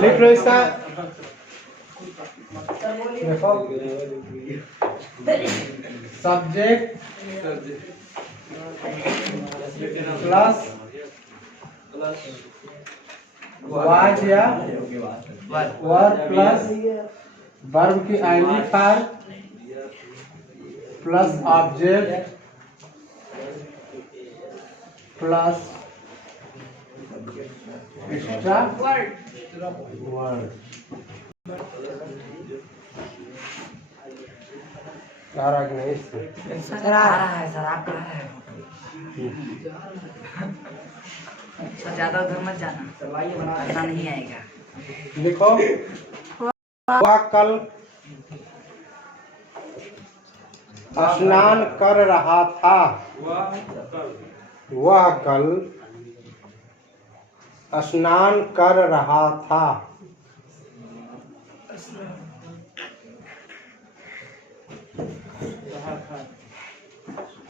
लिख लो इसका। सब्जेक्ट प्लस वाज या वर्ब प्लस वर्ब की आईनी form plus object plus extra word. आ रहा नहीं सर आ रहा है सर, आप कहाँ है? सर ज्यादा उधर मत जाना, ऐसा नहीं आएगा। लिखो। वह कल स्नान कर रहा था। वह कल स्नान कर रहा था।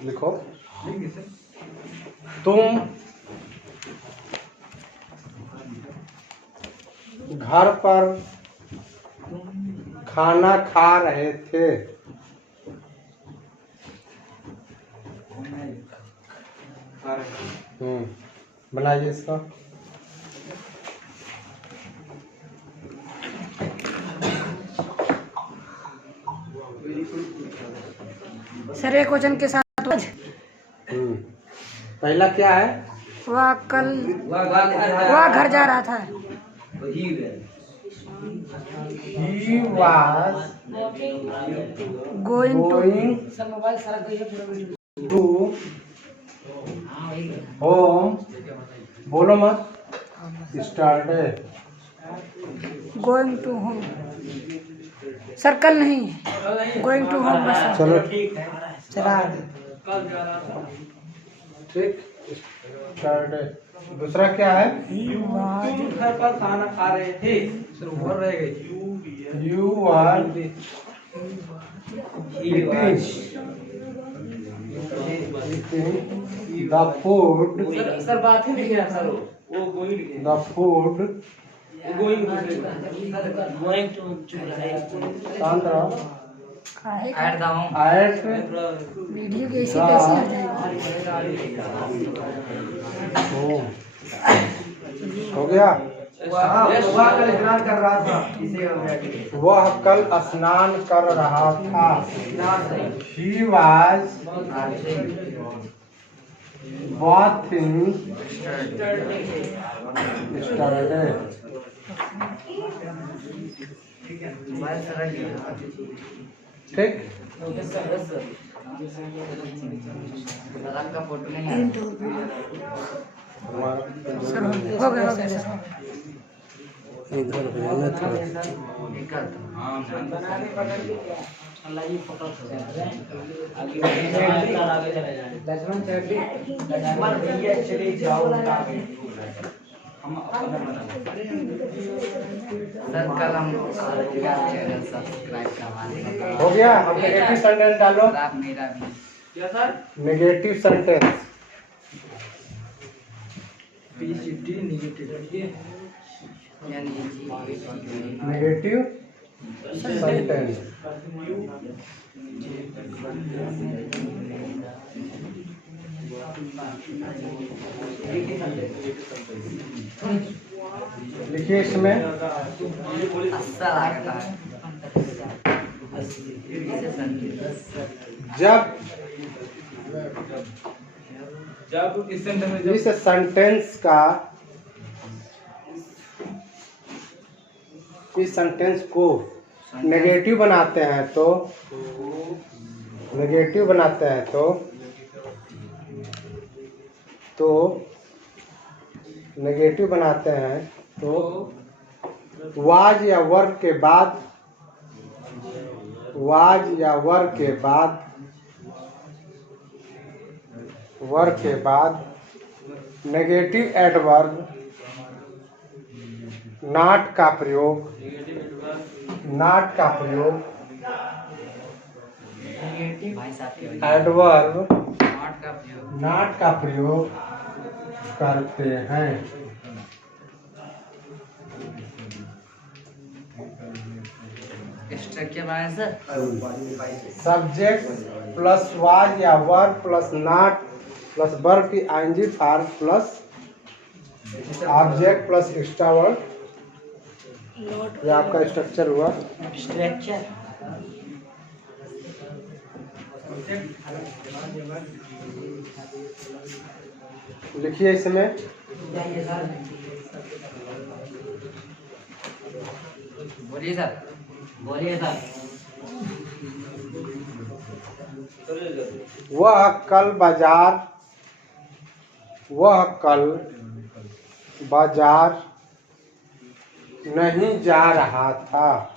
लिखो। तुम घर पर खाना खा रहे थे। बनाइए इसका। सर एक वचन के साथ पहला क्या है? वह घर जा रहा था। He was going to home। बोलो मत। Started going to home. Circle नहीं, गोइंग टू होम बस। चलो चला ठीक। Started दूसरा क्या है? घर पर खाना खा रहे थे। You are eating the food। Sir बात ही नहीं है सर, वो going The food। Going to शांत रहो। ऐड दाऊं At वीडियो कैसी कैसी आ जाएगी। हो गया। वह कल स्नान कर रहा था। इसे हो गया। वह कल स्नान कर रहा था। He was bathing yesterday। ठीक। रंग का फोटो नहीं है। सर हो गया सर। इधर भेजना था। सर कल हम चैनल सब्सक्राइब करवा देंगे। हो गया। अब नेगेटिव सेंटेंस डालो। आप मेरा भी क्या sir? Negative sentence. Negative sentence. लिखिए इसमें। अच्छा लगता है। जब इस सेंटेंस इस सेंटेंस का इस सेंटेंस को नेगेटिव बनाते हैं तो वाज या वर्ब के बाद नेगेटिव एडवर्ब नॉट का प्रयोग भाई साहब के एडवर्ब नॉट का प्रयोग नॉट का प्रयोग करते हैं। स्ट्रक्चर बनाए सर। सब्जेक्ट प्लस वाज या verb plus not plus verb की I N G form plus object plus extra word, ये आपका स्ट्रक्चर हुआ। स्ट्रक्चर लिखिए इसमें बोलिए सर। बोलिए सर। वह कल बाजार नहीं जा रहा था।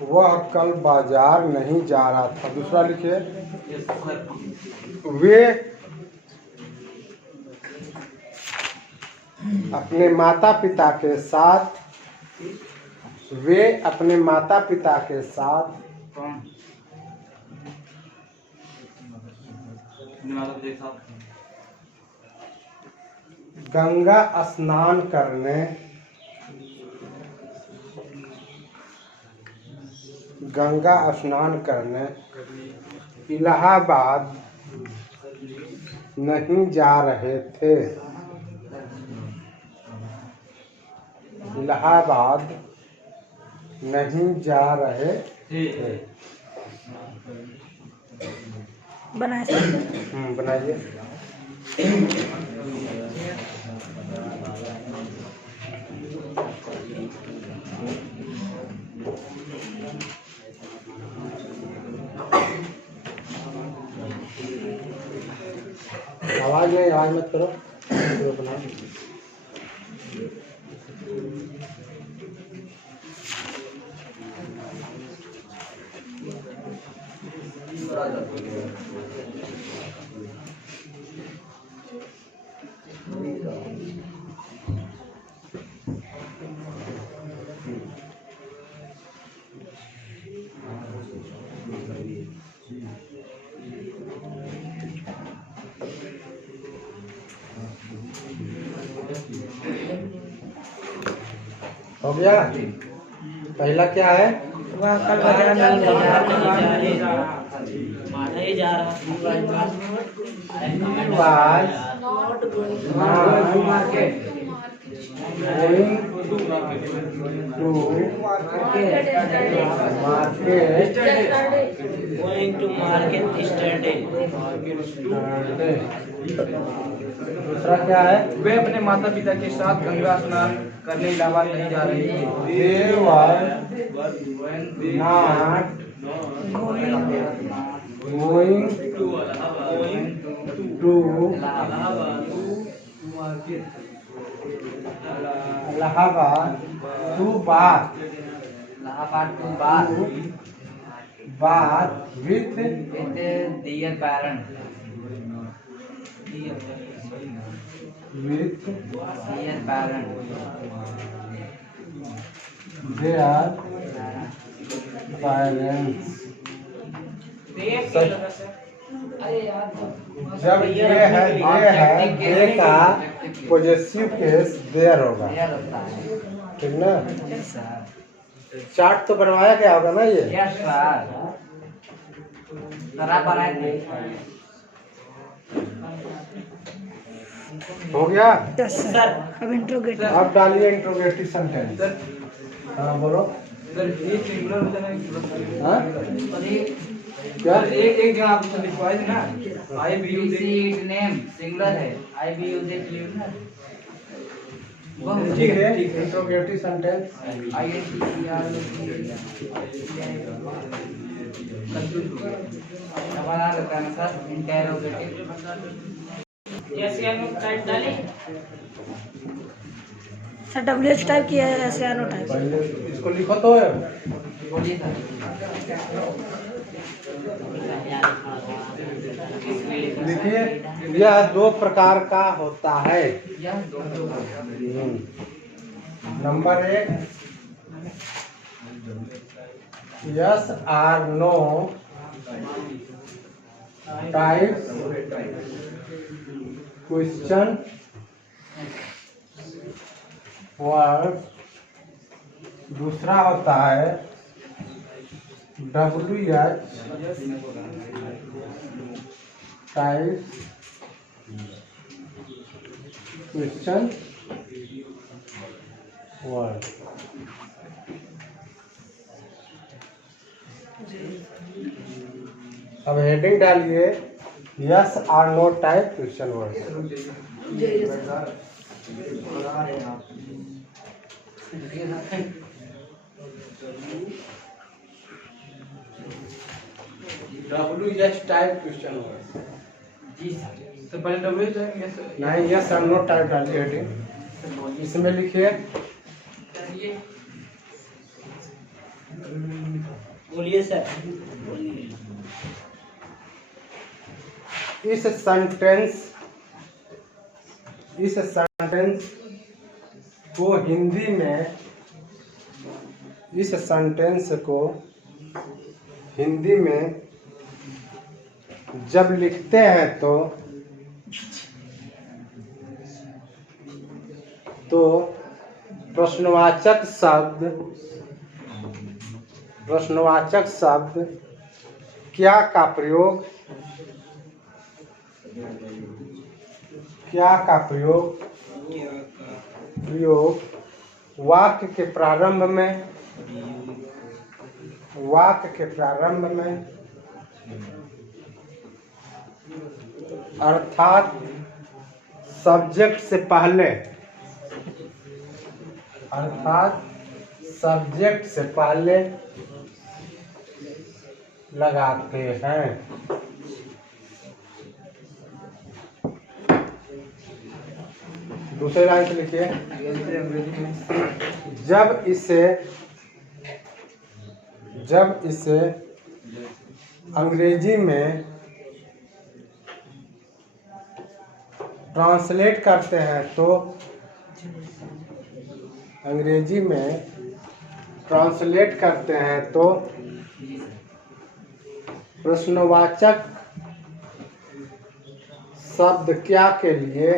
वह कल बाजार नहीं जा रहा था। दूसरा लिखिए, वे अपने माता पिता के साथ कौन? गंगा स्नान करने इलाहाबाद नहीं जा रहे थे। इलाहाबाद नहीं जा रहे थे। बनाए सर। बनाइए। आवाज मत करो। हो गया। पहला क्या है? वह कल बाजार नहीं जा दूसरा क्या है? वे अपने माता पिता के साथ गंगा स्नान करने इलाहाबाद नहीं जा रहे थे। They were not going to Allahabad to bath with dear parent. dear parent. their parents। जब ये है दे का पॉजेसिव केस देयर होगा, Dear होता है। ठीक ना? Yes sir. चार्ट तो बनवाया क्या होगा ना ये? Yes sir. जरा बनाए थे। हो गया। Yes sir. अब इंट्रोगेट अब डालिए इंट्रोगेटिव सेंटेंस। हाँ बोलो। सर ये सिंगुलर होता है ना? हाँ? क्या? एक जगह आप लिखवाए थे ना, I B U name singular है। आई बी यू देख लियो ना। ठीक है, interrogative sentence. I N T C R बना देता है ना sir. Interrogative sir WH type किया है, SANO टाइप। पहले इसको लिखो तो है। बोलिए सर। देखिए, यह दो प्रकार का होता है। यह दो नंबर 1, यस और नो टाइप्स क्वेश्चन वर्ड। दूसरा होता है WH टाइप्स क्वेश्चन वर्ड। अब हेडिंग डालिए यस और no type question word. WH type question word. जी सर। तो पहले डब्ल्यू जाएंगे सर। नहीं यस और नो टाइप डालिए हेडिंग। इसमें लिखिए बोलिए सर। इस सेंटेंस को हिंदी में, इस सेंटेंस को हिंदी में जब लिखते हैं तो प्रश्नवाचक शब्द क्या का प्रयोग वाक्य के प्रारंभ में अर्थात सब्जेक्ट से पहले लगाते हैं। दूसरे लाइन से लिखिए जब इसे अंग्रेजी में ट्रांसलेट करते हैं तो प्रश्नवाचक शब्द क्या के लिए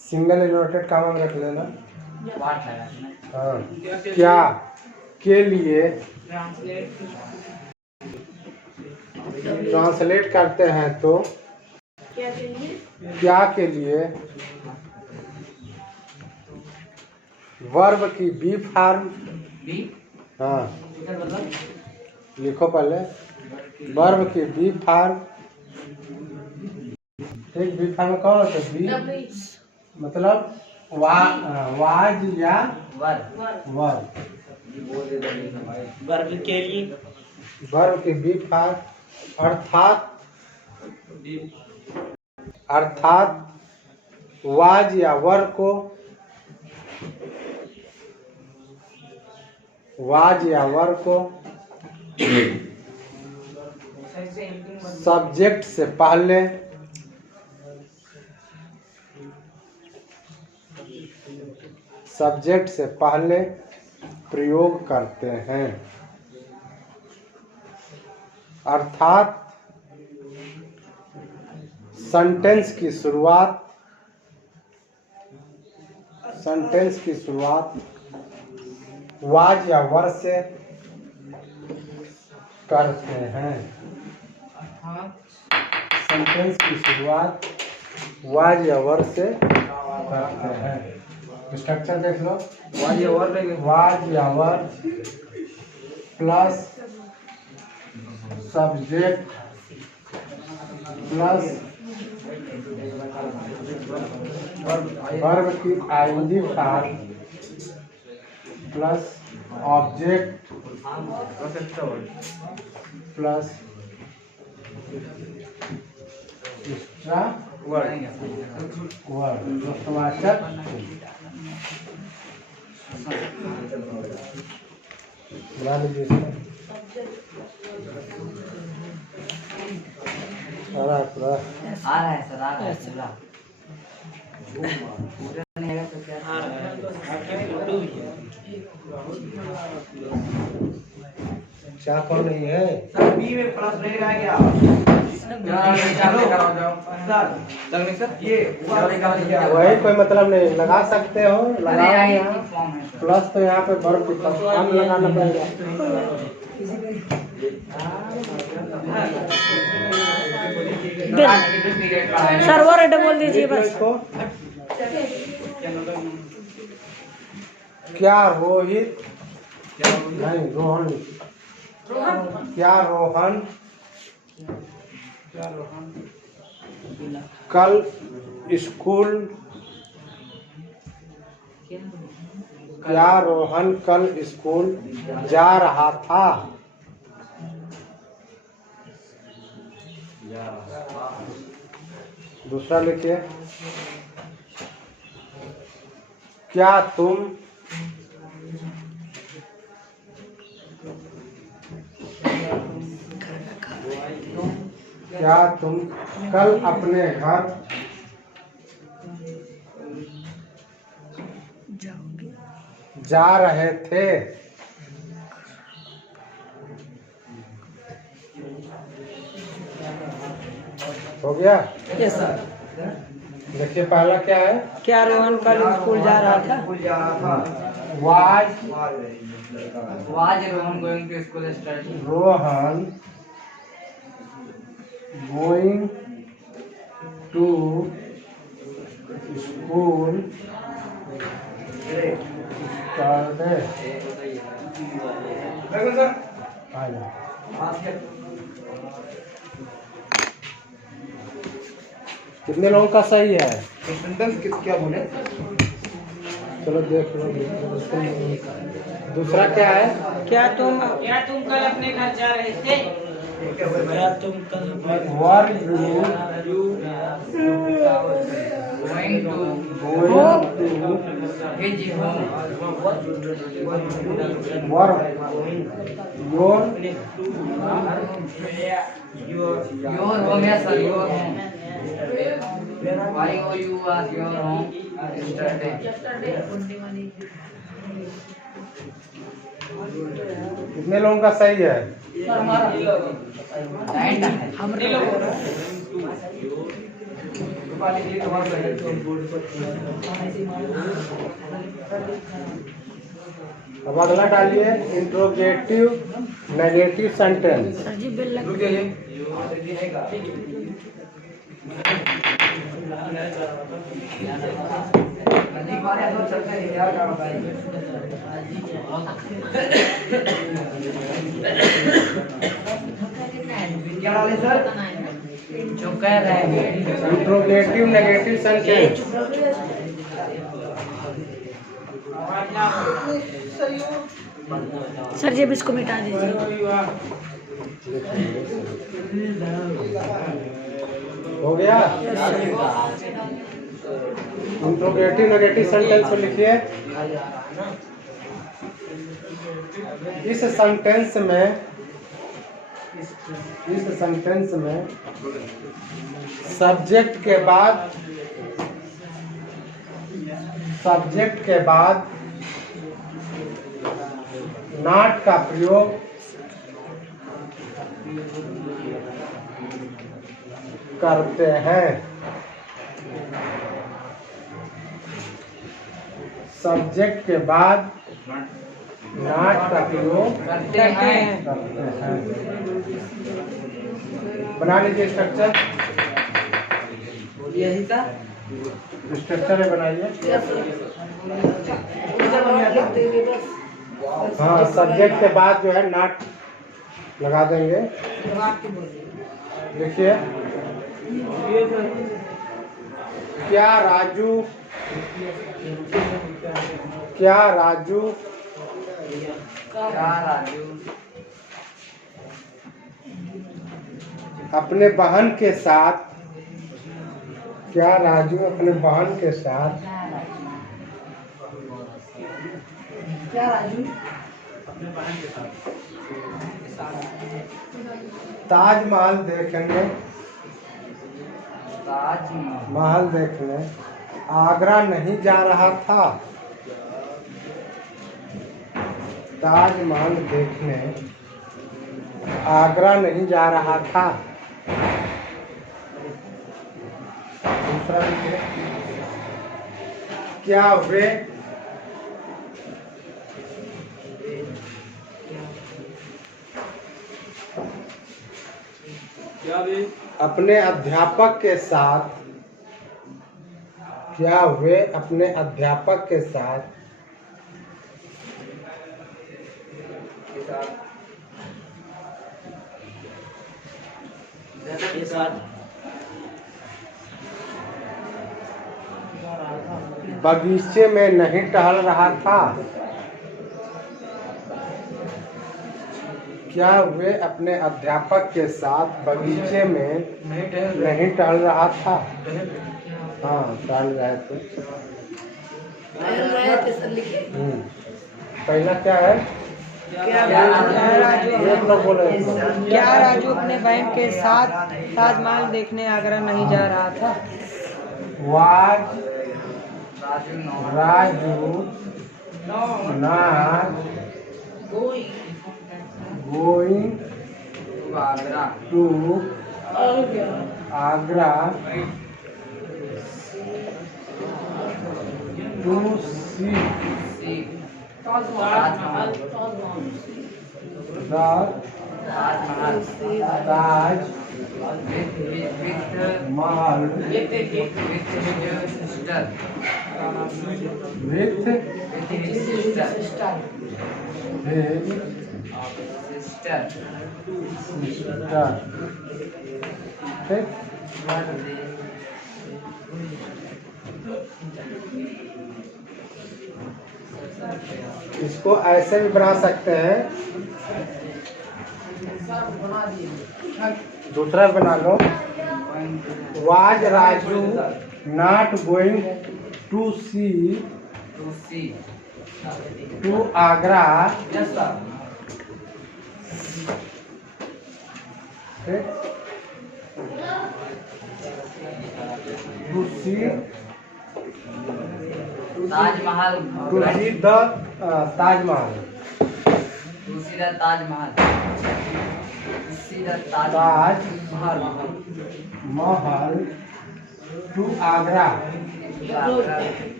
सिंगल इन्वर्टेड कॉमा में रख लेना। हाँ, क्या के लिए ट्रांसलेट करते हैं तो क्या के लिए वर्ब की बी फॉर्म। हाँ लिखो पहले वर्ब की बी फॉर्म। एक बी फॉर्म में कौन होता है? बी मतलब वाज या वर्ब के लिए वर्ब की बी फॉर्म अर्थात वाज या वर्ब को सब्जेक्ट से पहले प्रयोग करते हैं। अर्थात सेंटेंस की शुरुआत वाज या वर्ब से करते हैं। सेंटेंस की शुरुआत वाज या वर्ब से करते हैं। स्ट्रक्चर देख लो वाज या verb plus subject plus verb की I N G form plus object plus extra word प्रश्नवाचक बना लीजिए आ रहा है सर आ रहा है पूरा। पूरा नहीं आएगा तो क्या? क्या कौन नहीं है? सर बी में प्लस रहेगा क्या? चलो सर ये क्या? वही कोई मतलब नहीं, लगा सकते हो, लगाओ अरे यहाँ फॉर्म है प्लस, तो यहाँ पे वर्ब की प्लस हम लगाना पड़ेगा। पीरियड पढ़ाएंगे। सर वो रेड बोल दीजिए देखो बस। इसको, क्या रोहित नहीं रोहन, क्या रोहन कल स्कूल, क्या रोहन कल स्कूल जा रहा था? दूसरा लिखिए, क्या तुम कल अपने घर जा रहे थे? हो गया? Yes sir. देखिए पहला क्या है? क्या रोहन कल स्कूल जा रहा था? स्कूल जा रहा था। Was was Rohan going to school study. Rohan going to school study. देखो सर कितने लोगों का सही है? सेंटेंस क्या बोले? चलो देख लो। दूसरा क्या है? क्या तुम कल अपने घर जा रहे थे? Were you going to going to his home. Were your home या sir your home. Why are you at your home yesterday? कितने लोगों का सही है? अब अगला डालिए, इंट्रोगेटिव नेगेटिव सेंटेंस। सर जी बिल लग क्या डाले सर? जो कह रहे हैं इंट्रोगेटिव नेगेटिव सेंटेंस। सर जी अब इसको मिटा दीजिए। हो गया? इंट्रोगेटिव नेगेटिव सेंटेंस को लिखिए। इस सेंटेंस में सब्जेक्ट के बाद नॉट का प्रयोग करते हैं। सब्जेक्ट के बाद नॉट का प्रयोग करते हैं। बना लीजिए स्ट्रक्चर। यही था स्ट्रक्चर है, बनाइए। हाँ, सब्जेक्ट के बाद जो है नॉट लगा देंगे। देखिए, क्या राजू क्या राजू अपने बहन के साथ, क्या राजू अपने बहन के साथ ताजमहल देखने महल देखने आगरा नहीं जा रहा था? ताजमहल देखने आगरा नहीं जा रहा था। दूसरा लिखिए, क्या वे अपने अध्यापक के साथ बगीचे में नहीं टहल रहा था। क्या वे अपने अध्यापक के साथ बगीचे में नहीं टहल रहा था? हाँ, टहल रहे थे। पहला क्या है? एक लोग बोले क्या राजू अपने बहन के साथ ताजमहल देखने आगरा नहीं जा रहा था? Was Raju not going to Agra to see Taj Mahal with इसको ऐसे भी बना सकते हैं। दूसरा बना लो, was Raju not going to see to Agra to see Taj Mahal to see the Taj Mahal Mahal to Agra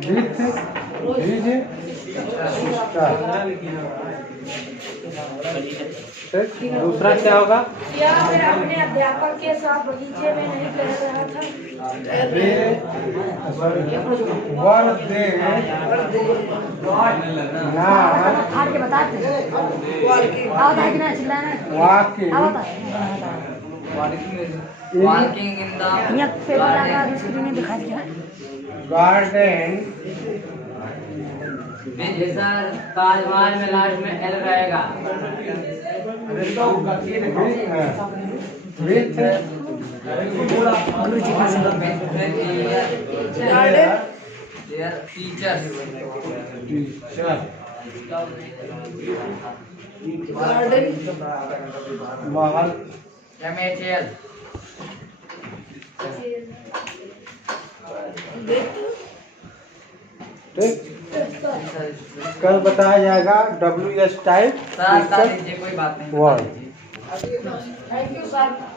with his sister. दूसरा क्या होगा? क्या वे अपने अध्यापक के साथ बगीचे में नहीं टहल रहा था? वर दे हार के बताते वॉकिंग इन द स्क्रीन में दिखा दिया। गार्डन जैसा ताजमहल में लास्ट में एल रहेगा। विथ गुरुजी का टीचर्स महल MHL ठीक। कल बताया जाएगा WS टाइप कोई बात नहीं। वर्ड। Thank you sir.